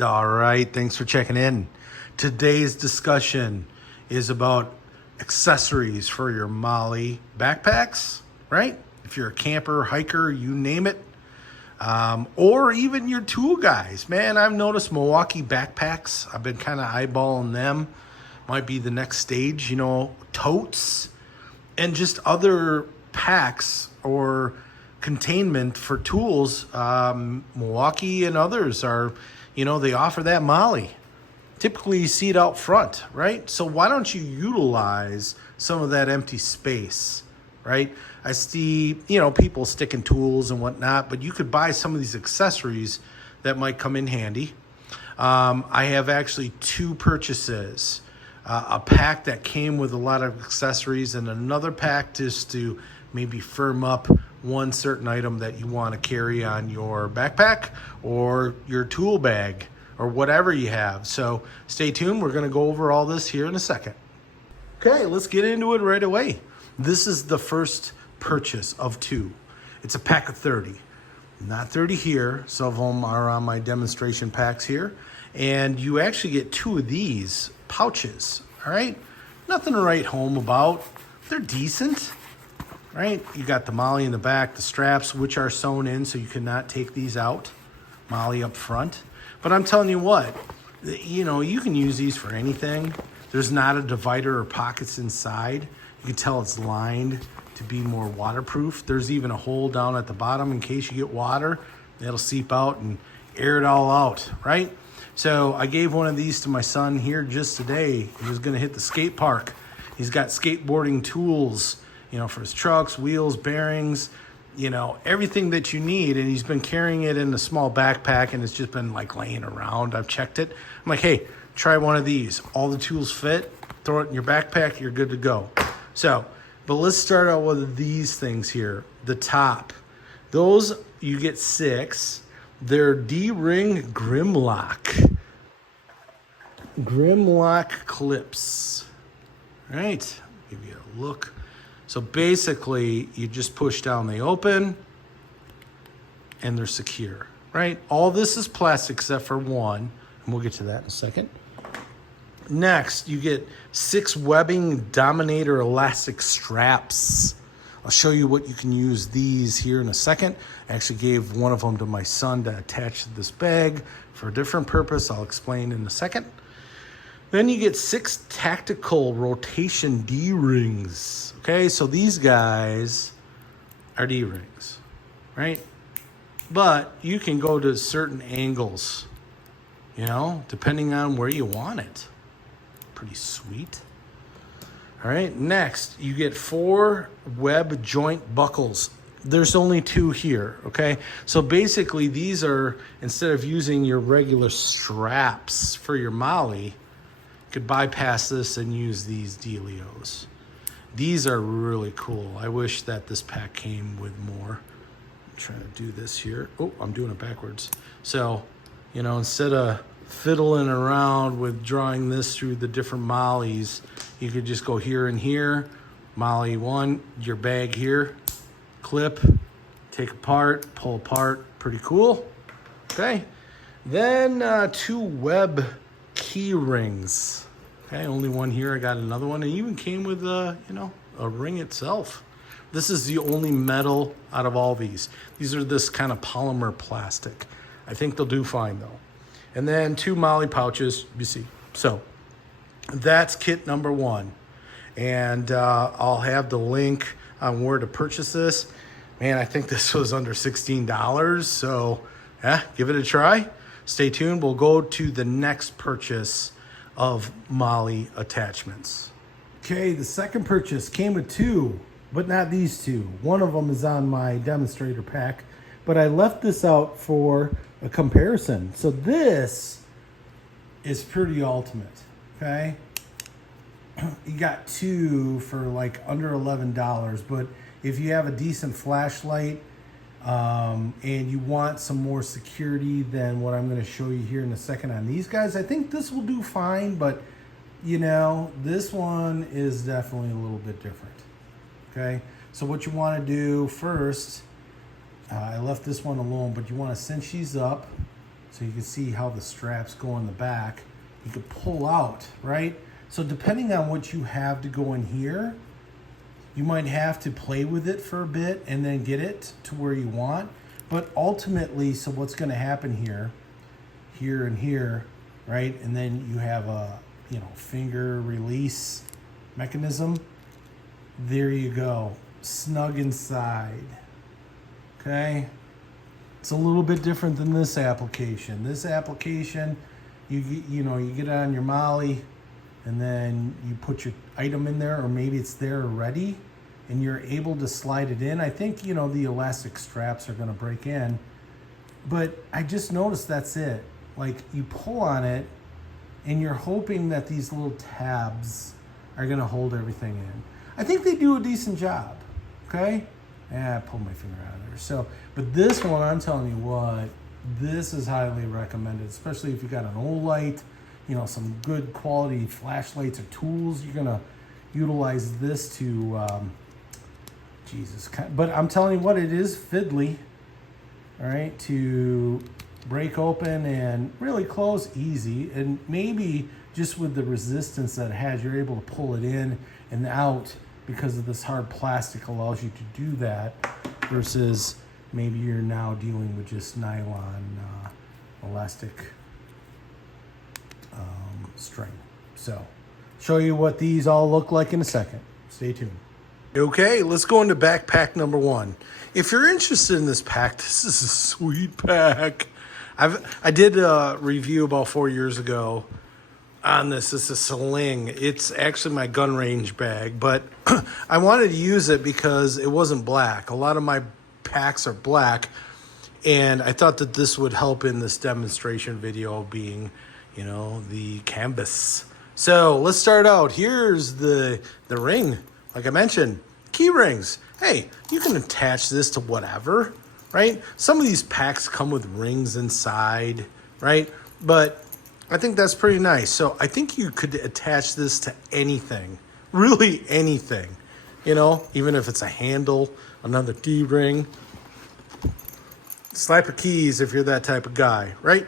All right, thanks for checking in. Today's discussion is about accessories for your Molle backpacks, right? If you're a camper, hiker, you name it. Or even your tool guys. Man, I've noticed Milwaukee backpacks. I've been kind of eyeballing them. Might be the next stage, totes and just other packs or containment for tools. Milwaukee and others are, they offer that Molle. Typically you see it out front, right? So why don't you utilize some of that empty space, right? I see, people sticking tools and whatnot, but you could buy some of these accessories that might come in handy. I have actually two purchases. A pack that came with a lot of accessories and another pack just to maybe firm up one certain item that you want to carry on your backpack or your tool bag or whatever you have. So stay tuned. We're going to go over all this here in a second. Okay, let's get into it right away. This is the first purchase of two. It's a pack of 30. Not 30 here. Some of them are on my demonstration packs here. And you actually get two of these pouches, all right? Nothing to write home about. They're decent, right? You got the Molle in the back, the straps, which are sewn in, so you cannot take these out. Molle up front. But I'm telling you what, you can use these for anything. There's not a divider or pockets inside. You can tell it's lined to be more waterproof. There's even a hole down at the bottom in case you get water. It'll seep out and air it all out, right? So I gave one of these to my son here just today. He was gonna hit the skate park. He's got skateboarding tools, for his trucks, wheels, bearings, everything that you need. And he's been carrying it in a small backpack and it's just been like laying around. I've checked it. I'm like, hey, try one of these. All the tools fit, throw it in your backpack, you're good to go. So, but let's start out with these things here. The top, those you get 6. They're D-ring Grimlock clips. All right, give you a look. So basically, you just push down, they open, and they're secure, right? All this is plastic except for one, and we'll get to that in a second. Next, you get 6 webbing Dominator elastic straps. I'll show you what you can use these here in a second. I actually gave one of them to my son to attach to this bag for a different purpose. I'll explain in a second. Then you get 6 tactical rotation D-rings. Okay, so these guys are D-rings, right? But you can go to certain angles, depending on where you want it. Pretty sweet. All right, next you get 4 web joint buckles. There's only 2 here, okay? So basically these are, instead of using your regular straps for your Molle, you could bypass this and use these dealios. These are really cool. I wish that this pack came with more. I'm trying to do this here. Oh, I'm doing it backwards. So, instead of fiddling around with drawing this through the different Molles, you could just go here and here. Molle 1, your bag here, clip, take apart, pull apart, pretty cool. Okay, then 2 web key rings. Okay, only one here, I got another one. And even came with a ring itself. This is the only metal out of all these. These are this kind of polymer plastic. I think they'll do fine though. And then 2 Molle pouches, you see. So that's kit number 1. And I'll have the link on where to purchase this. Man, I think this was under $16. So give it a try. Stay tuned. We'll go to the next purchase of Molle attachments. Okay, the second purchase came with 2, but not these 2. One of them is on my demonstrator pack, but I left this out for a comparison. So this is pretty ultimate, okay? You got 2 for like under $11, but if you have a decent flashlight and you want some more security than what I'm going to show you here in a second on these guys, I think this will do fine, but this one is definitely a little bit different. Okay, so what you want to do first, I left this one alone, but you want to cinch these up So you can see how the straps go in the back. You can pull out, right? So depending on what you have to go in here, you might have to play with it for a bit and then get it to where you want. But ultimately, so what's going to happen here, here and here, right? And then you have a, finger release mechanism. There you go, snug inside. Okay, it's a little bit different than this application. This application, you get it on your Molle, and then you put your item in there, or maybe it's there already, and you're able to slide it in. I think, the elastic straps are gonna break in, but I just noticed that's it. Like, you pull on it, and you're hoping that these little tabs are gonna hold everything in. I think they do a decent job, okay? I pulled my finger out of there. So, but this one, I'm telling you what, this is highly recommended, especially if you got an old light, some good quality flashlights or tools. You're gonna utilize this to, but I'm telling you what, it is fiddly, all right, to break open and really close easy. And maybe just with the resistance that it has, you're able to pull it in and out because of this hard plastic allows you to do that, versus maybe you're now dealing with just nylon elastic string. So, show you what these all look like in a second. Stay tuned. Okay, let's go into backpack number 1. If you're interested in this pack, this is a sweet pack. I did a review about 4 years ago on this. This is a Sling. It's actually my gun range bag, but I wanted to use it because it wasn't black. A lot of my packs are black, and I thought that this would help in this demonstration video, being, the canvas. So let's start out. Here's the ring. Like I mentioned, key rings. Hey, you can attach this to whatever, right? Some of these packs come with rings inside, right? But I think that's pretty nice. So I think you could attach this to anything, really anything, even if it's a handle, another D-ring, slap of keys if you're that type of guy, right?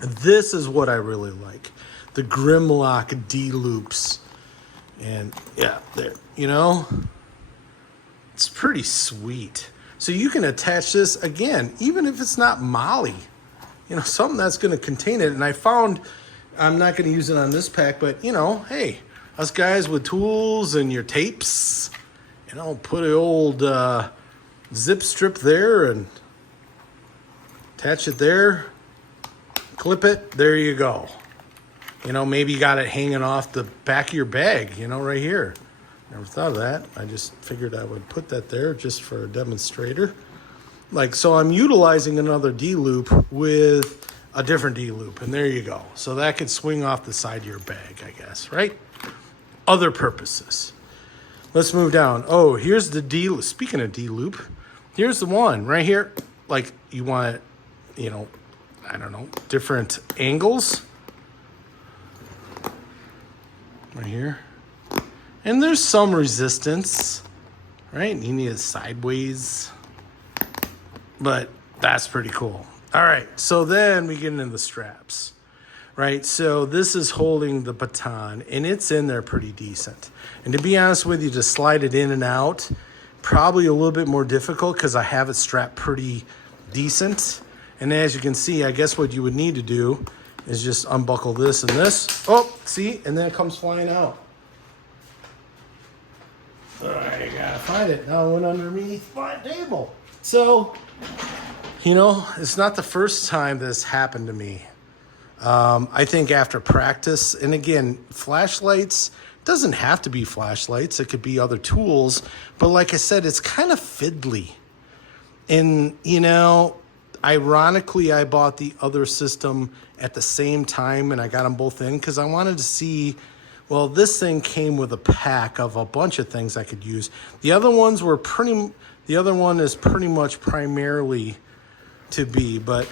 This is what I really like. The Grimlock D-loops. And yeah, there, it's pretty sweet. So you can attach this, again, even if it's not Molle, something that's going to contain it. And I found, I'm not going to use it on this pack, but, hey, us guys with tools and your tapes, put an old zip strip there and attach it there, clip it, there you go. Maybe you got it hanging off the back of your bag, right here. Never thought of that. I just figured I would put that there just for a demonstrator. So I'm utilizing another D-loop with a different D-loop, and there you go. So that could swing off the side of your bag, I guess, right? Other purposes. Let's move down. Oh, here's the D-loop. Speaking of D-loop, here's the one right here. You want, I don't know, different angles. Right here. And there's some resistance, right? You need it sideways, but that's pretty cool. All right, so then we get into the straps, right? So this is holding the baton, and it's in there pretty decent. And to be honest with you, to slide it in and out, probably a little bit more difficult because I have it strapped pretty decent. And as you can see, I guess what you would need to do is just unbuckle this and this. Oh, see? And then it comes flying out. All right, I gotta find it. Now it went underneath my table. So, it's not the first time this happened to me. I think after practice, and again, flashlights, doesn't have to be flashlights. It could be other tools. But like I said, it's kind of fiddly. And, ironically, I bought the other system at the same time, and I got them both in because I wanted to see, well, this thing came with a pack of a bunch of things I could use. The other one is pretty much primarily to be, but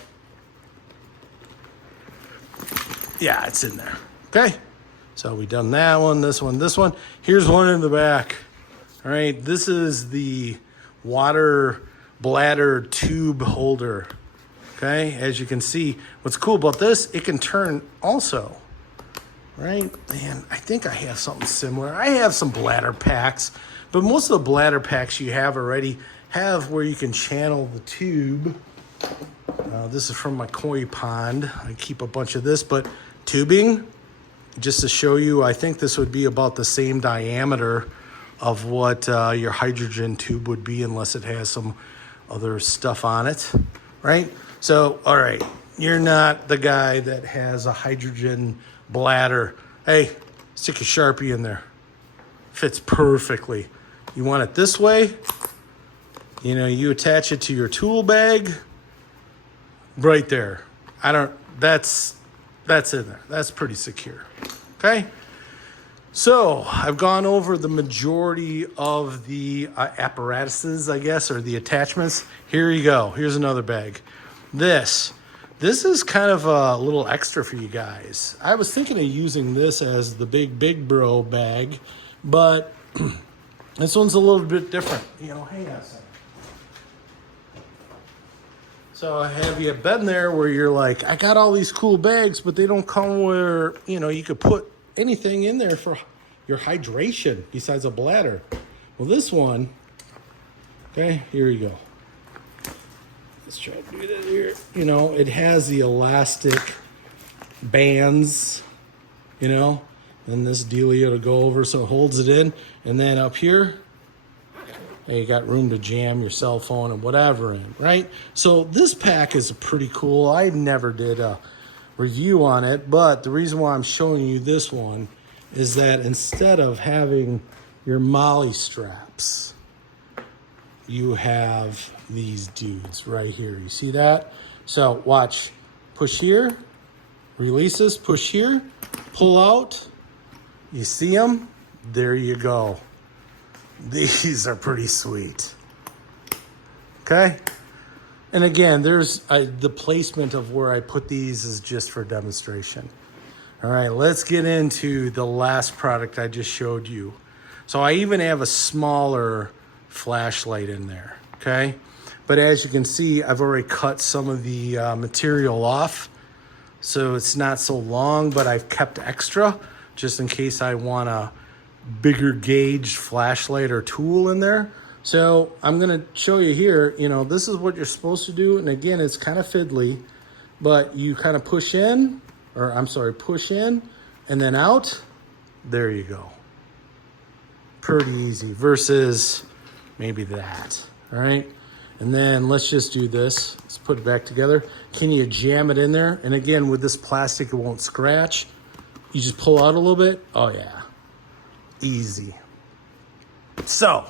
yeah, it's in there. Okay. So we done that one, this one, this one. Here's one in the back. All right. This is the water bladder tube holder. Okay, as you can see, what's cool about this, it can turn also, right? And I think I have something similar. I have some bladder packs, but most of the bladder packs you have already have where you can channel the tube. This is from my koi pond. I keep a bunch of this, but tubing, just to show you, I think this would be about the same diameter of what your hydrogen tube would be, unless it has some other stuff on it, right? So, all right, you're not the guy that has a hydrogen bladder. Hey, stick a Sharpie in there. Fits perfectly. You want it this way, you know, you attach it to your tool bag right there. That's in there. That's pretty secure. Okay. So I've gone over the majority of the apparatuses, I guess, or the attachments. Here you go. Here's another bag. This is kind of a little extra for you guys. I was thinking of using this as the big bro bag, but this one's a little bit different. You know, hang on a second. So have you been there where you're like, I got all these cool bags, but they don't come where, you know, you could put anything in there for your hydration besides a bladder. Well, this one, okay, here you go. Let's try to do that here. You know, it has the elastic bands, you know, and this dealio to go over so it holds it in. And then up here, hey, you got room to jam your cell phone and whatever in, right? So this pack is pretty cool. I never did a review on it, but the reason why I'm showing you this one is that instead of having your Molle straps, you have these dudes right here. You see that? So watch, push here, releases, push here, pull out. You see them? There you go. These are pretty sweet. Okay? And again, there's the placement of where I put these is just for demonstration. All right, let's get into the last product I just showed you. So I even have a smaller flashlight in there, okay? But as you can see, I've already cut some of the material off, so it's not so long, but I've kept extra just in case I want a bigger gauge flashlight or tool in there. So I'm gonna show you here, you know, this is what you're supposed to do. And again, it's kind of fiddly, but you kind of push in, or I'm sorry, push in and then out. There you go. Pretty easy versus maybe that, all right? And then let's just do this. Let's put it back together. Can you jam it in there? And again, with this plastic, it won't scratch. You just pull out a little bit. Oh yeah, easy. So,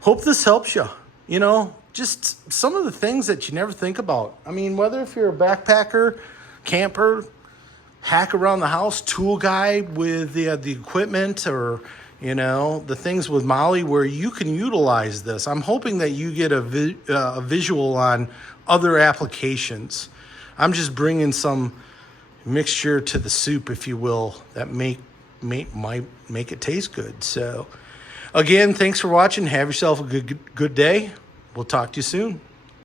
hope this helps you. You know, just some of the things that you never think about. I mean, whether if you're a backpacker, camper, hack around the house, tool guy with the equipment, or, you know, the things with Molle where you can utilize this. I'm hoping that you get a visual on other applications. I'm just bringing some mixture to the soup, if you will, that might make it taste good. So again, thanks for watching. Have yourself a good day. We'll talk to you soon.